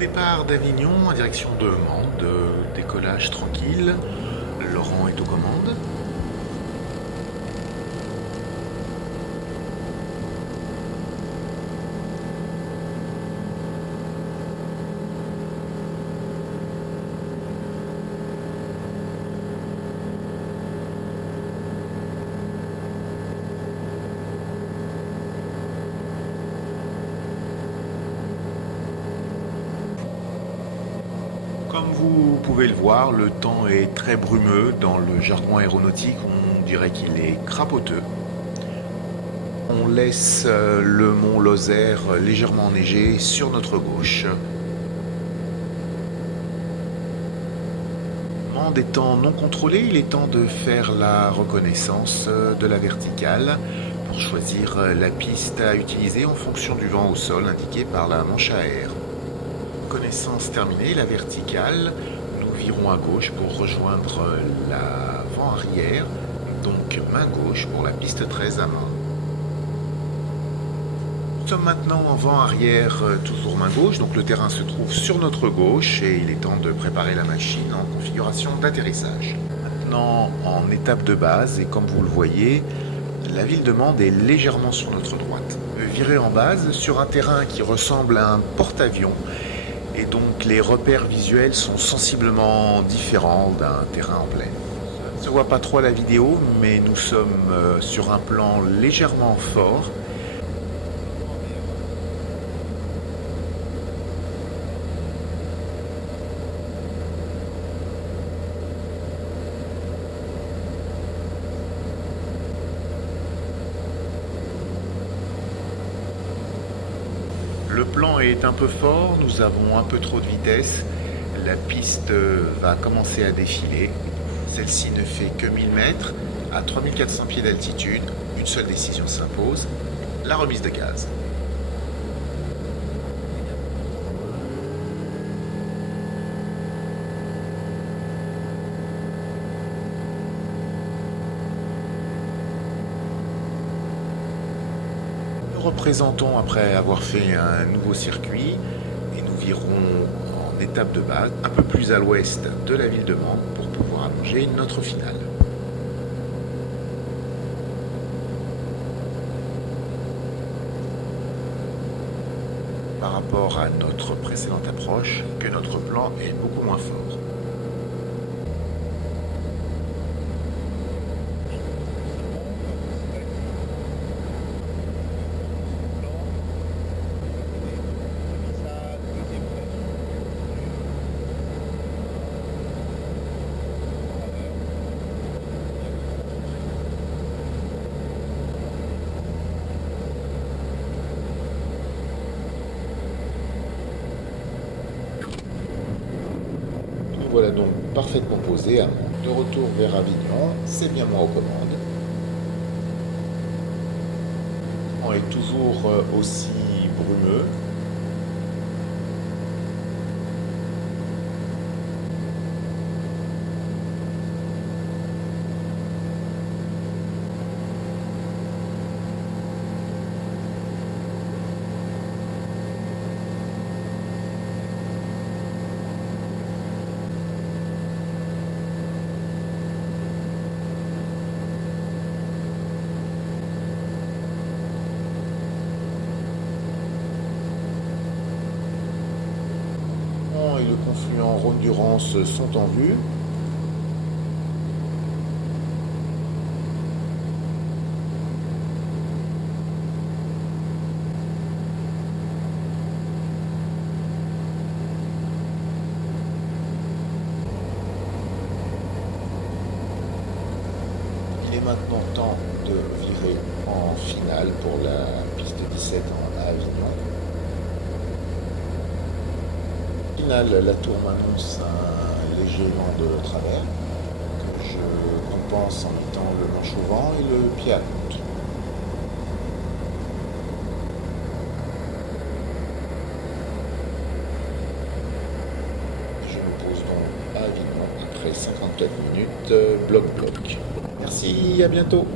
départ d'Avignon en direction de Mende, décollage tranquille. Laurent est aux commandes. Comme vous pouvez le voir, le temps est très brumeux. Dans le jargon aéronautique, on dirait qu'il est crapoteux. On laisse le mont Lozère légèrement enneigé sur notre gauche. Mende étant non contrôlé, il est temps de faire la reconnaissance de la verticale pour choisir la piste à utiliser en fonction du vent au sol indiqué par la manche à air. Connaissance terminée, la verticale, nous virons à gauche pour rejoindre l'avant arrière, donc main gauche pour la piste 13 à main. Nous sommes maintenant en vent arrière, toujours main gauche, donc le terrain se trouve sur notre gauche et il est temps de préparer la machine en configuration d'atterrissage. Maintenant en étape de base et comme vous le voyez, la ville de Mende est légèrement sur notre droite. Virer en base sur un terrain qui ressemble à un porte-avions. Et donc les repères visuels sont sensiblement différents d'un terrain en plaine. Ça ne se voit pas trop à la vidéo, mais nous sommes sur un plan légèrement fort. Le plan est un peu fort, nous avons un peu trop de vitesse, la piste va commencer à défiler. Celle-ci ne fait que 1000 mètres, à 3400 pieds d'altitude, une seule décision s'impose, la remise de gaz. Nous représentons après avoir fait un nouveau circuit et nous virons en étape de base un peu plus à l'ouest de la ville de Mende pour pouvoir allonger notre finale. Par rapport à notre précédente approche, que notre plan est beaucoup moins fort. Voilà donc parfaitement posé à Mende. De retour vers Avignon, c'est bien moi aux commandes. On est toujours aussi brumeux. Et le confluent Rhône-Durance sont en vue. Il est maintenant temps de virer en finale pour la piste 17 à Avignon. La tour m'annonce un léger vent de travers que je compense en mettant le manche au vent et le pied à compte. Je me pose donc à Avignon après 54 minutes bloc-bloc. Merci, à bientôt.